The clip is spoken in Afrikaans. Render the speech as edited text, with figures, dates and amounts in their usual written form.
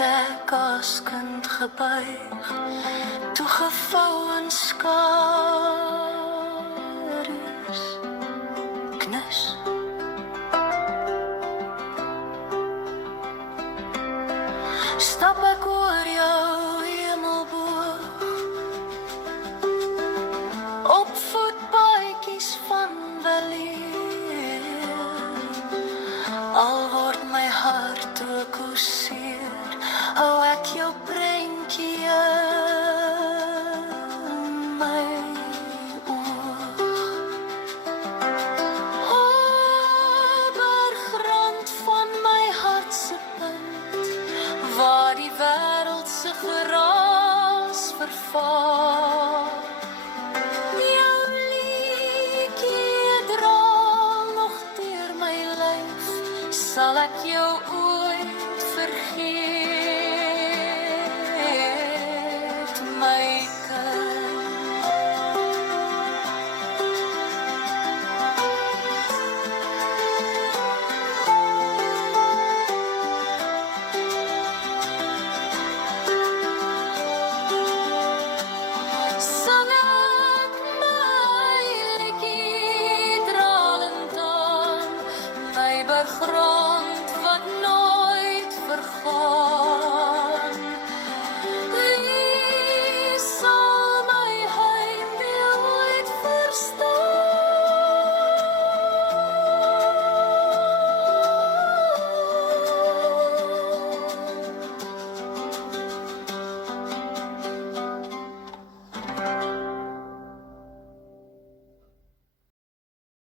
het ek as kind gebuig, toegevou in skadu's, knus. Stap ek oor jou hemelboog, op voetpaadjies van weleer, al word my hart ook hoe seer, hou